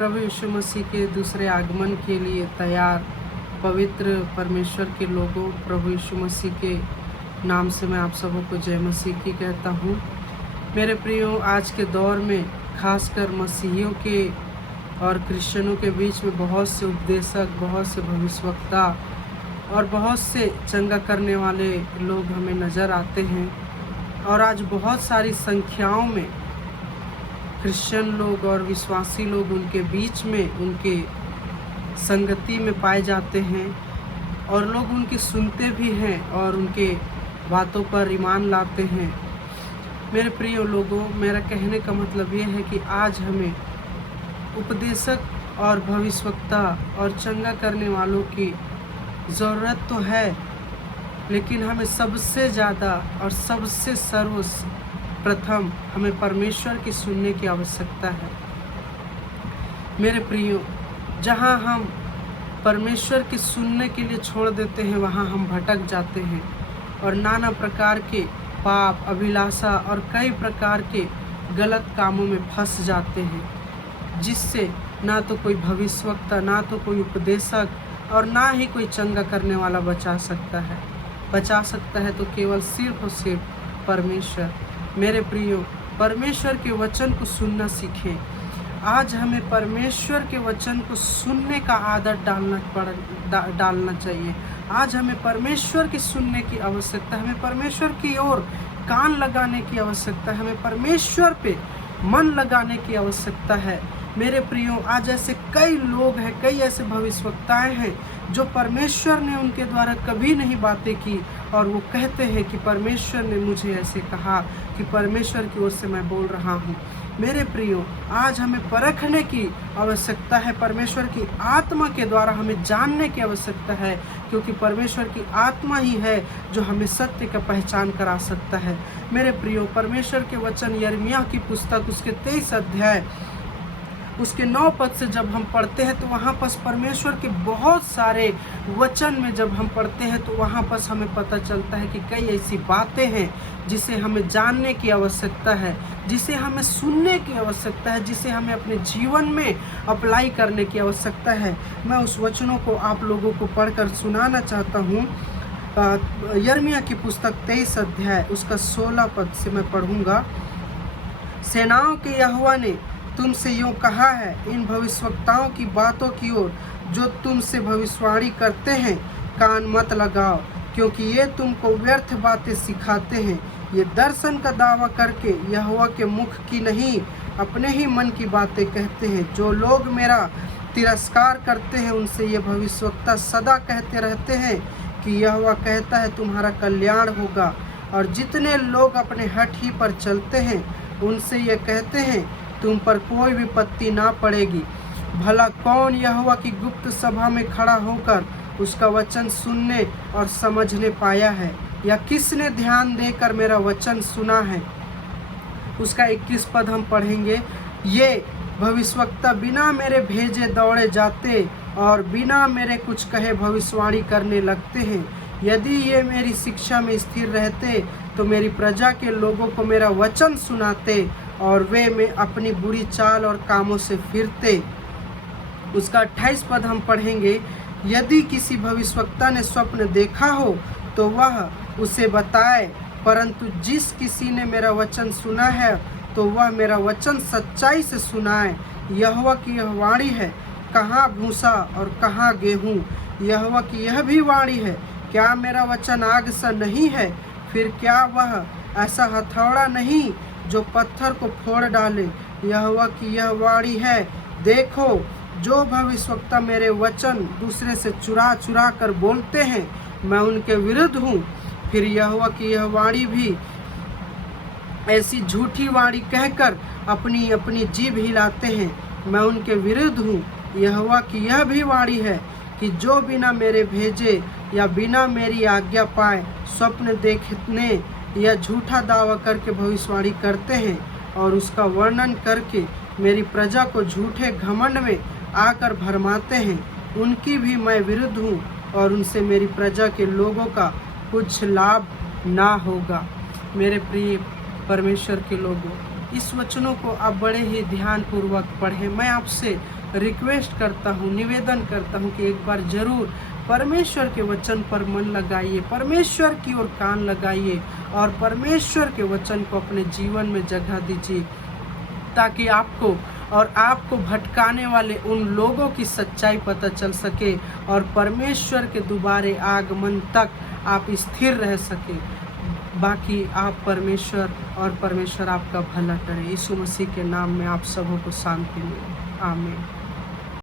प्रभु यीशु मसीह के दूसरे आगमन के लिए तैयार पवित्र परमेश्वर के लोगों, प्रभु यीशु मसीह के नाम से मैं आप सबों को जय मसीह की कहता हूँ। मेरे प्रियो, आज के दौर में खासकर मसीहियों के और क्रिश्चियनों के बीच में बहुत से उपदेशक, बहुत से भविष्यवक्ता और बहुत से चंगा करने वाले लोग हमें नज़र आते हैं। और आज बहुत सारी संख्याओं में क्रिश्चियन लोग और विश्वासी लोग उनके बीच में, उनके संगति में पाए जाते हैं और लोग उनकी सुनते भी हैं और उनके बातों पर ईमान लाते हैं। मेरे प्रिय लोगों, मेरा कहने का मतलब ये है कि आज हमें उपदेशक और भविष्यवक्ता और चंगा करने वालों की ज़रूरत तो है, लेकिन हमें सबसे ज़्यादा और सबसे सर्वप्रथम हमें परमेश्वर की सुनने की आवश्यकता है। मेरे प्रियो, जहाँ हम परमेश्वर की सुनने के लिए छोड़ देते हैं, वहाँ हम भटक जाते हैं और नाना प्रकार के पाप, अभिलाषा और कई प्रकार के गलत कामों में फंस जाते हैं, जिससे ना तो कोई भविष्यवक्ता, ना तो कोई उपदेशक और ना ही कोई चंगा करने वाला बचा सकता है। बचा सकता है तो केवल सिर्फ और सिर्फ परमेश्वर। मेरे प्रियो, परमेश्वर के वचन को सुनना सीखें। आज हमें परमेश्वर के वचन को सुनने का आदत डालना चाहिए। आज हमें परमेश्वर की सुनने की आवश्यकता है, हमें परमेश्वर की ओर कान लगाने की आवश्यकता है, हमें परमेश्वर पे मन लगाने की आवश्यकता है। मेरे प्रियो, आज ऐसे कई लोग हैं, कई ऐसे भविष्यवक्ताएं हैं जो परमेश्वर ने उनके द्वारा कभी नहीं बातें की और वो कहते हैं कि परमेश्वर ने मुझे ऐसे कहा, कि परमेश्वर की ओर से मैं बोल रहा हूँ। मेरे प्रियो, आज हमें परखने की आवश्यकता है, परमेश्वर की आत्मा के द्वारा हमें जानने की आवश्यकता है, क्योंकि परमेश्वर की आत्मा ही है जो हमें सत्य का पहचान करा सकता है। मेरे प्रियो, परमेश्वर के वचन यिर्मयाह की पुस्तक उसके 23 अध्याय उसके 9 पद से जब हम पढ़ते हैं तो वहाँ पर परमेश्वर के बहुत सारे वचन में जब हम पढ़ते हैं तो वहाँ पर हमें पता चलता है कि कई ऐसी बातें हैं जिसे हमें जानने की आवश्यकता है, जिसे हमें सुनने की आवश्यकता है, जिसे हमें अपने जीवन में अप्लाई करने की आवश्यकता है। मैं उस वचनों को आप लोगों को पढ़कर सुनाना चाहता हूँ। यिर्मयाह की पुस्तक 23 अध्याय उसका 16 पद से मैं पढ़ूँगा। सेनाओं के यहोवा ने तुमसे यूँ कहा है, इन भविष्यवक्ताओं की बातों की ओर जो तुमसे भविष्यवाणी करते हैं कान मत लगाओ, क्योंकि ये तुमको व्यर्थ बातें सिखाते हैं। ये दर्शन का दावा करके यहोवा के मुख की नहीं, अपने ही मन की बातें कहते हैं। जो लोग मेरा तिरस्कार करते हैं उनसे ये भविष्यवक्ता सदा कहते रहते हैं कि यहोवा कहता है तुम्हारा कल्याण होगा। और जितने लोग अपने हठ ही पर चलते हैं उनसे ये कहते हैं तुम पर कोई विपत्ति ना पड़ेगी। भला कौन यहोवा की गुप्त सभा में खड़ा होकर उसका वचन सुनने और समझने पाया है, या किसने ध्यान देकर मेरा वचन सुना है। उसका 21 पद हम पढ़ेंगे। ये भविष्यवक्ता बिना मेरे भेजे दौड़े जाते और बिना मेरे कुछ कहे भविष्यवाणी करने लगते हैं। यदि ये मेरी शिक्षा में स्थिर रहते तो मेरी प्रजा के लोगों को मेरा वचन सुनाते और वे में अपनी बुरी चाल और कामों से फिरते। उसका 28 पद हम पढ़ेंगे। यदि किसी भविष्यवक्ता ने स्वप्न देखा हो तो वह उसे बताए, परंतु जिस किसी ने मेरा वचन सुना है तो वह मेरा वचन सच्चाई से सुनाए। यहोवा की यह वाणी है, कहाँ भूसा और कहाँ गेहूँ। यहोवा की यह भी वाणी है, क्या मेरा वचन आग सा नहीं है, फिर क्या वह ऐसा हथौड़ा नहीं जो पत्थर को फोड़ डाले। यहोवा की यह वाणी है, देखो जो भविष्यवक्ता मेरे वचन दूसरे से चुरा चुरा कर बोलते हैं, मैं उनके विरुद्ध हूँ। फिर यहोवा की यह वाणी भी ऐसी झूठी वाणी कहकर अपनी अपनी जीभ हिलाते हैं, मैं उनके विरुद्ध हूँ। यहोवा की यह भी वाणी है कि जो बिना मेरे भेजे या बिना मेरी आज्ञा पाए स्वप्न देखने या झूठा दावा करके भविष्यवाणी करते हैं और उसका वर्णन करके मेरी प्रजा को झूठे घमंड में आकर भरमाते हैं, उनकी भी मैं विरुद्ध हूँ और उनसे मेरी प्रजा के लोगों का कुछ लाभ ना होगा। मेरे प्रिय परमेश्वर के लोगों, इस वचनों को आप बड़े ही ध्यानपूर्वक पढ़ें। मैं आपसे रिक्वेस्ट करता हूँ, निवेदन करता हूँ कि एक बार ज़रूर परमेश्वर के वचन पर मन लगाइए, परमेश्वर की ओर कान लगाइए और परमेश्वर के वचन को अपने जीवन में जगह दीजिए, ताकि आपको भटकाने वाले उन लोगों की सच्चाई पता चल सके और परमेश्वर के दोबारे आगमन तक आप स्थिर रह सके। बाकी आप परमेश्वर आपका भला करे। यीशु मसीह के नाम में आप सबों को शांति मिले। आमीन।